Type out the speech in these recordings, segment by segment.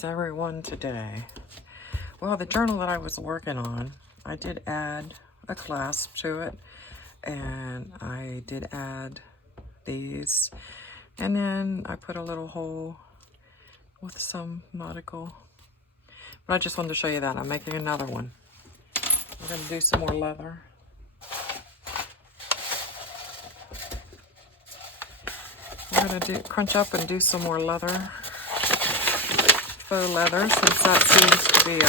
is everyone today? Well, the journal that I was working on, I did add a clasp to it, and I did add these, and then I put a little hole with some nautical. But I just wanted to show you that. I'm making another one. I'm going to do some more leather. I'm going to crunch up and do some more leather. Faux leather, since that seems to be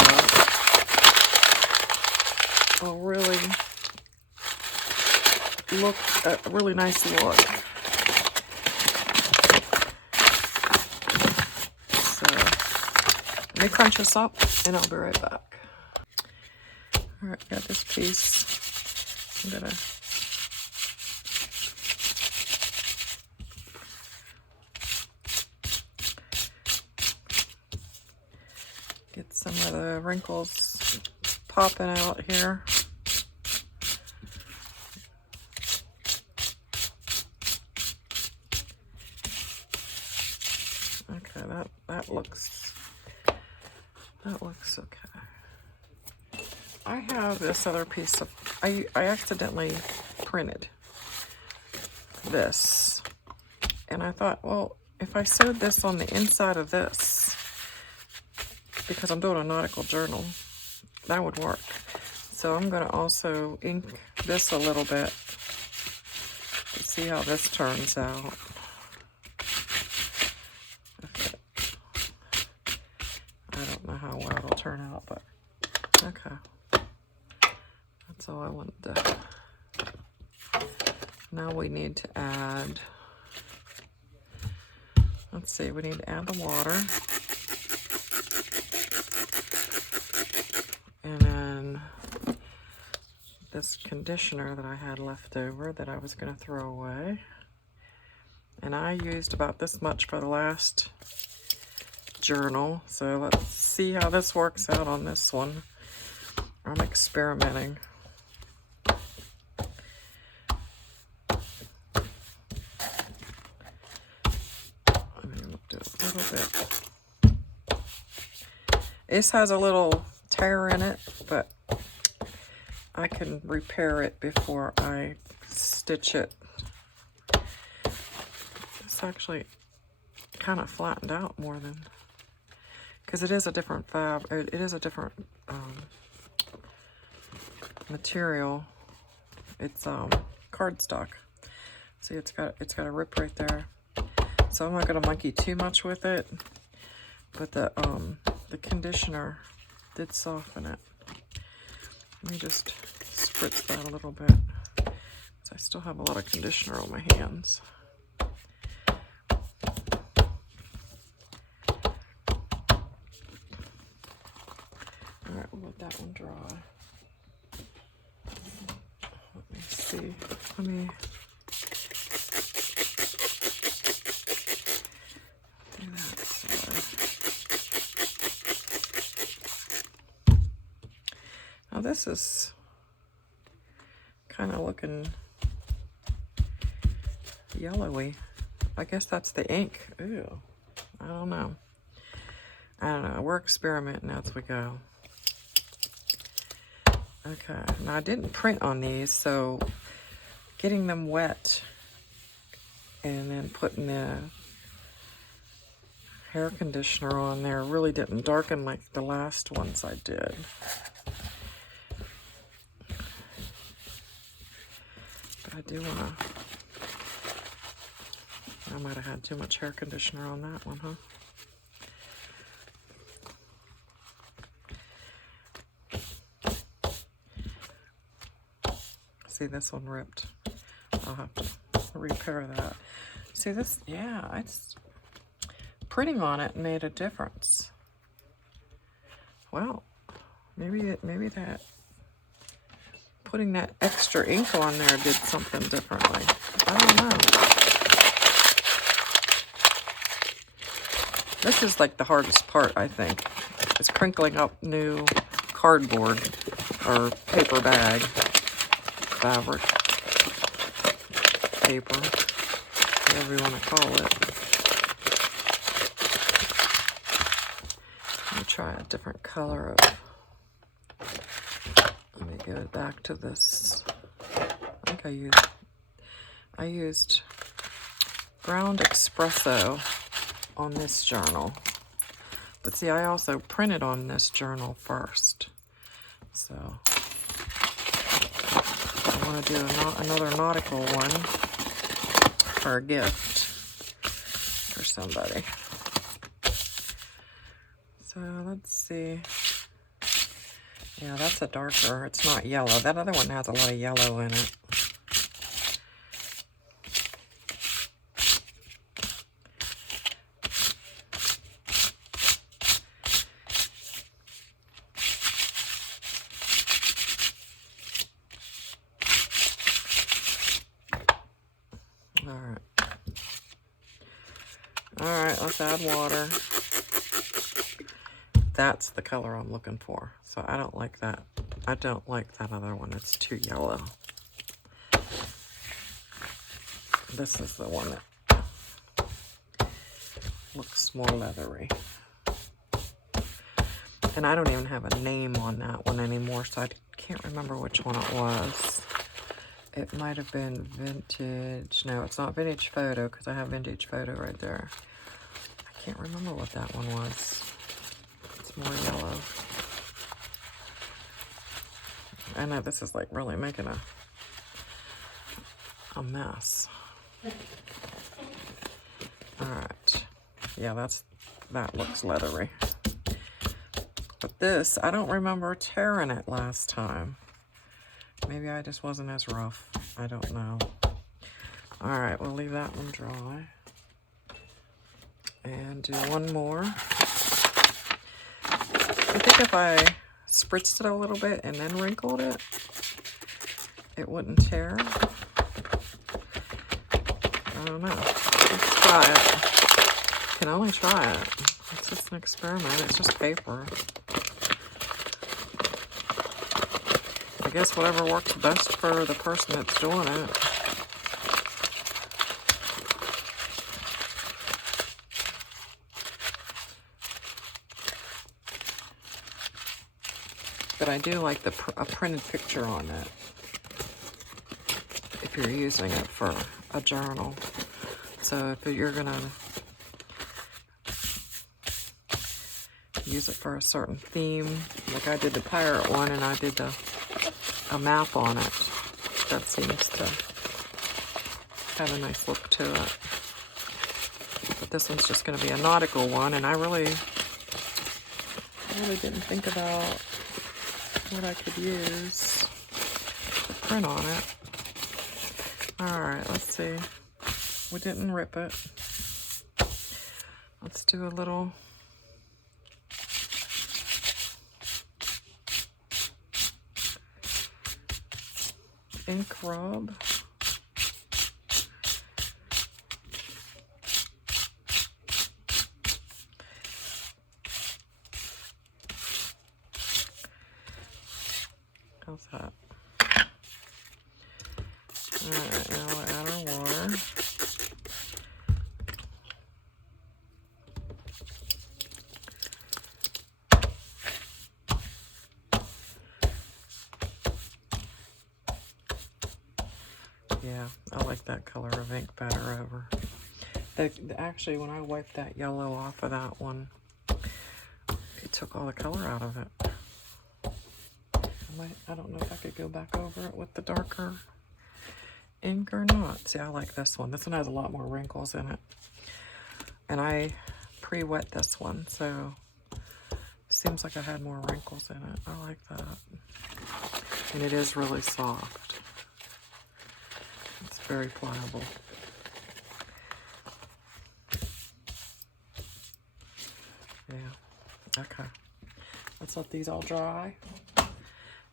a really nice look. So let me crunch this up and I'll be right back. All right, got this piece. I'm gonna get some of the wrinkles popping out here. Okay, that looks okay. I have this other piece of, I accidentally printed this, and I thought, well, if I sewed this on the inside of this, because I'm doing a nautical journal, that would work. So I'm going to also ink this a little bit to see how this turns out. I don't know how well it'll turn out, but okay. That's all I wanted to. Now we need to add, let's see, we need to add the water. And then this conditioner that I had left over that I was going to throw away. And I used about this much for the last journal. So let's see how this works out on this one. I'm experimenting. I'm going to do a little bit. This has a little tear in it, but I can repair it before I stitch it. It's actually kind of flattened out more than, because it is a different it is a different material. It's cardstock. See, it's got a rip right there. So I'm not going to monkey too much with it, but the conditioner did soften it. Let me just spritz that a little bit. So I still have a lot of conditioner on my hands. All right, we'll let that one dry. Let me see. Let me do that side. Now this is kind of looking yellowy. I guess that's the ink. Ew. I don't know. We're experimenting as we go. Okay. Now I didn't print on these, so getting them wet and then putting the hair conditioner on there really didn't darken like the last ones I did. But I do want to, I might have had too much hair conditioner on that one, huh? See, this one ripped. I'll have to repair that. See this? Yeah, printing on it made a difference. Well, maybe that putting that extra ink on there did something differently. I don't know. This is like the hardest part, I think, is crinkling up new cardboard or paper bag, fabric, paper, whatever you want to call it. color of, let me go back to this. I think I used ground espresso on this journal. But see, I also printed on this journal first. So I want to do another nautical one for a gift for somebody. So let's see. Yeah, that's a darker. It's not yellow. That other one has a lot of yellow in it. Alright, let's add water. That's the color I'm looking for. So I don't like that. I don't like that other one. It's too yellow. This is the one that looks more leathery. And I don't even have a name on that one anymore, so I can't remember which one it was. It might have been vintage. No, it's not vintage photo because I have vintage photo right there. I can't remember what that one was. It's more yellow. I know this is like really making a mess. All right. Yeah, that looks leathery. But this, I don't remember tearing it last time. Maybe I just wasn't as rough. I don't know. All right, we'll leave that one dry. And do one more. I think if I spritzed it a little bit and then wrinkled it, it wouldn't tear. I don't know. Let's try it. Can only try it. It's just an experiment. It's just paper. I guess whatever works best for the person that's doing it. But I do like a printed picture on it if you're using it for a journal. So if you're gonna use it for a certain theme, like I did the pirate one and I did a map on it, that seems to have a nice look to it. But this one's just going to be a nautical one, and I really didn't think about what I could use to print on it. Alright, let's see. We didn't rip it. Let's do a little ink rub. How's that? Alright, now we'll add our water. Yeah, I like that color of ink better over. Actually, when I wiped that yellow off of that one, it took all the color out of it. I don't know if I could go back over it with the darker ink or not. See, I like this one. This one has a lot more wrinkles in it. And I pre-wet this one, so seems like I had more wrinkles in it. I like that. And it is really soft. It's very pliable. Yeah, okay. Let's let these all dry.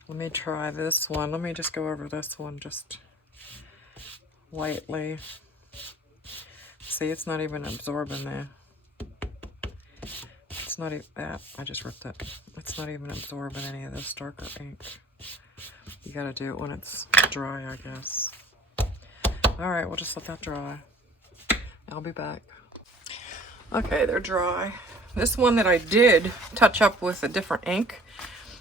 Let me try this one. Let me just go over this one just lightly. See, it's not even absorbing there. It's not even, I just ripped it. It's not even absorbing any of this darker ink. You gotta do it when it's dry, I guess. All right, we'll just let that dry. I'll be back. Okay, they're dry. This one that I did touch up with a different ink,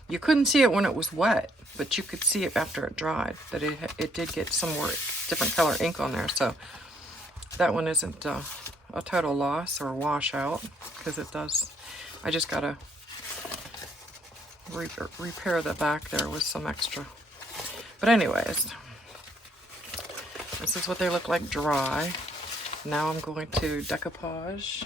you couldn't see it when it was wet, but you could see it after it dried, that it did get some more different color ink on there. So that one isn't a total loss or washout, because it does. I just gotta repair the back there with some extra. But anyways, this is what they look like dry. Now I'm going to decoupage.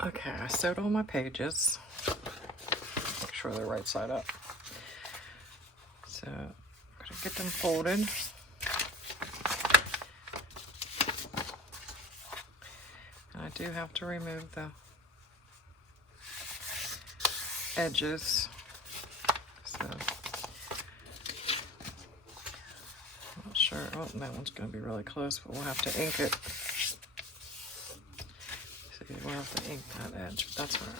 Okay, I sewed all my pages. Make sure they're right side up. So I'm gonna get them folded. And I do have to remove the edges. So I'm not sure. Oh, that one's gonna be really close, but we'll have to ink it. See, We'll have to ink that edge, but that's all right.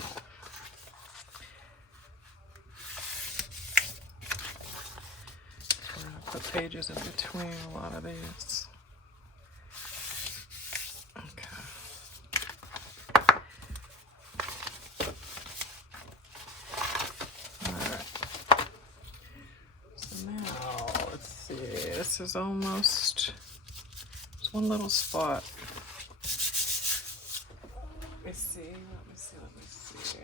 We're going to put pages in between a lot of these. Okay. Alright. So now, let's see. This is almost, it's one little spot. Let me see.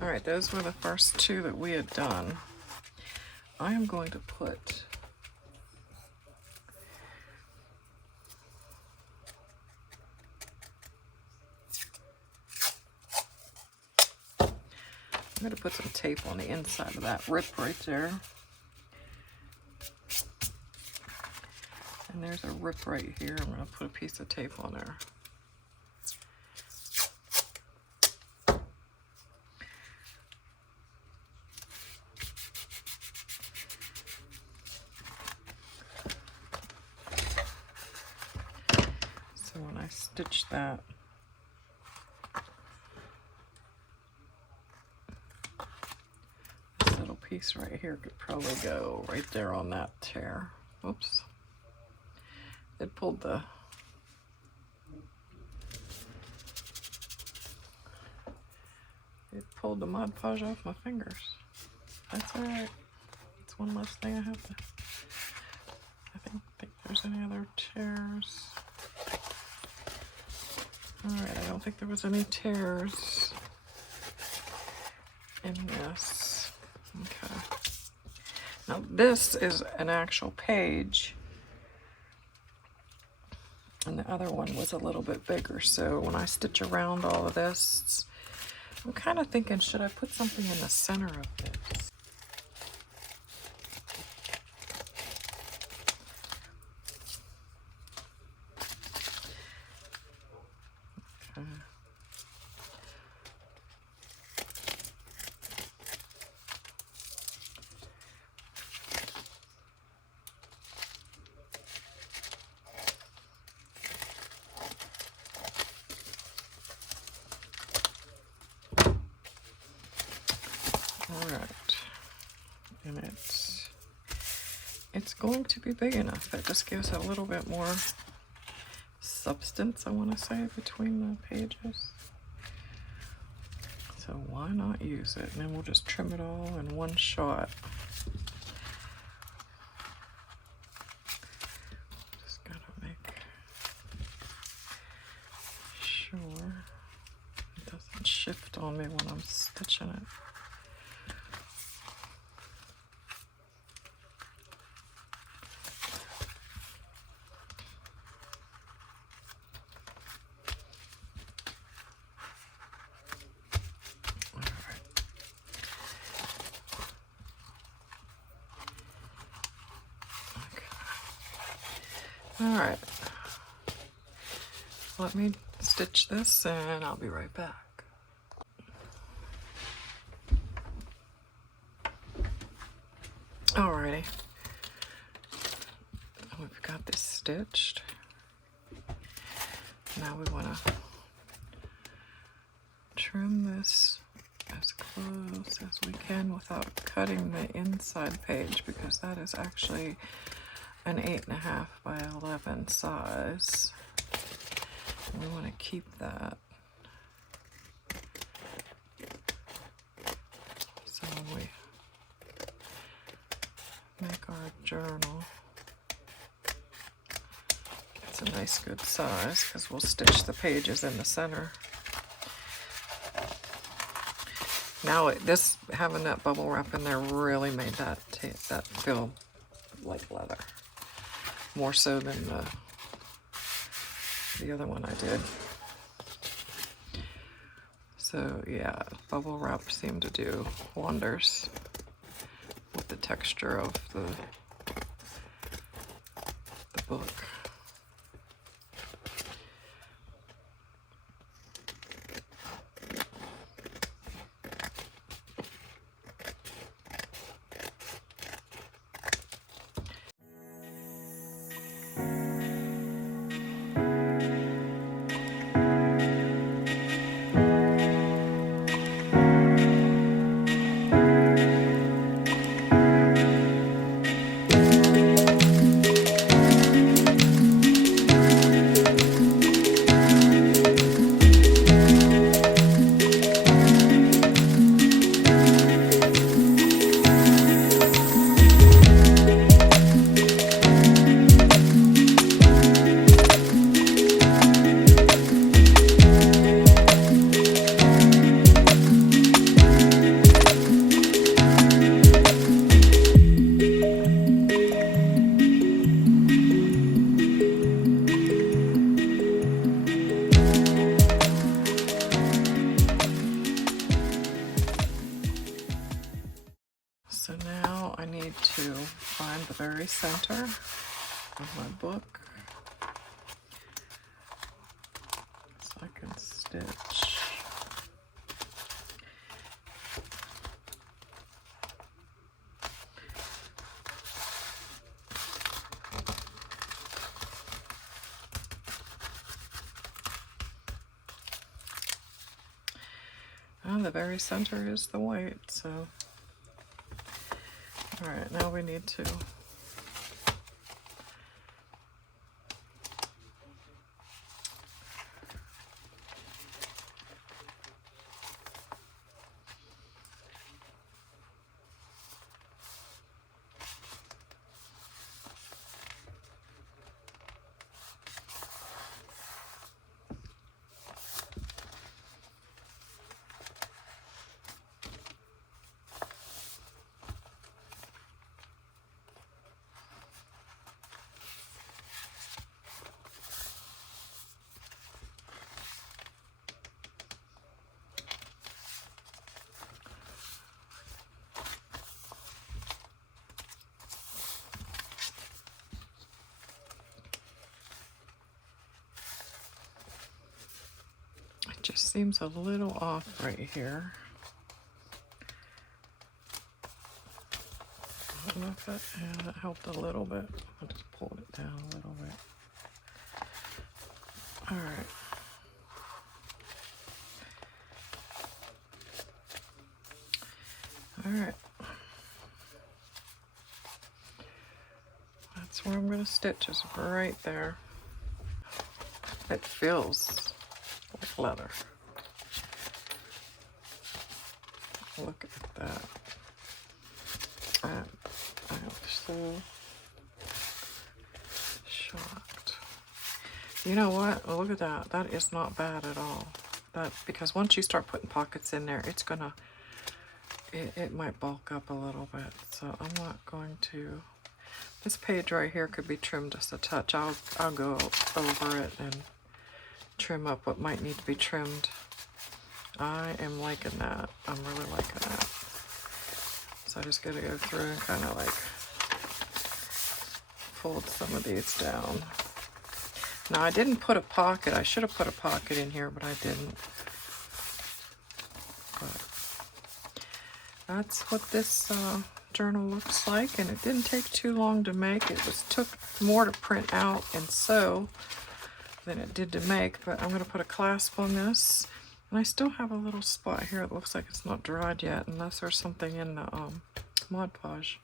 All right, those were the first two that we had done. I am going to put some tape on the inside of that rip right there. And there's a rip right here. I'm going to put a piece of tape on there. So when I stitch that, this little piece right here could probably go right there on that tear. Oops. It pulled the Mod Podge off my fingers. That's all right. It's one less thing I have to. I don't think there's any other tears. All right, I don't think there was any tears in this. Okay. Now this is an actual page, and the other one was a little bit bigger. So when I stitch around all of this, I'm kind of thinking, should I put something in the center of this? Okay. And it's going to be big enough. It just gives a little bit more substance, I want to say, between the pages. So why not use it? And then we'll just trim it all in one shot. Just gotta make sure it doesn't shift on me when I'm stitching it. Alright, let me stitch this and I'll be right back. Alrighty, we've got this stitched. Now we want to trim this as close as we can without cutting the inside page, because that is actually an 8.5 by 11 size. And we want to keep that. So when we make our journal, it's a nice good size because we'll stitch the pages in the center. Now this having that bubble wrap in there really made that feel like leather. More so than the other one I did. So yeah, bubble wrap seemed to do wonders with the texture of the book. So now I need to find the very center of my book so I can stitch. And the very center is the white, so all right, now we need to just seems a little off right here. I don't know if that helped a little bit. I just pulled it down a little bit. All right. All right. That's where I'm going to stitch, is right there. It feels like leather. Look at that. I am so shocked. You know what? Look at that. That is not bad at all. Because once you start putting pockets in there, it's gonna, it might bulk up a little bit. So I'm not going to. This page right here could be trimmed just a touch. I'll go over it and trim up what might need to be trimmed. I am liking that. I'm really liking that. So I just got to go through and kind of like fold some of these down. Now I didn't put a pocket. I should have put a pocket in here, but I didn't. But that's what this journal looks like, and it didn't take too long to make. It took more to print out and sew than it did to make, but I'm going to put a clasp on this. And I still have a little spot here. It looks like it's not dried yet, unless there's something in the Mod Podge.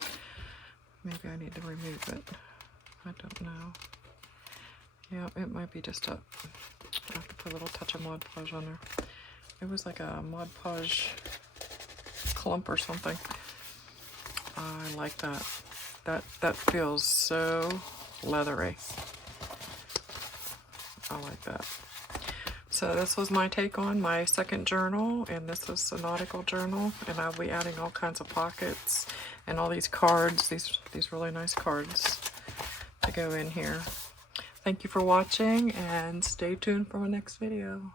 Maybe I need to remove it. I don't know. Yeah, it might be just I have to put a little touch of Mod Podge on there. It was like a Mod Podge clump or something. I like that. That feels so leathery. I like that. So this was my take on my second journal, and this is a nautical journal, and I'll be adding all kinds of pockets and all these cards, these really nice cards to go in here. Thank you for watching, and stay tuned for my next video.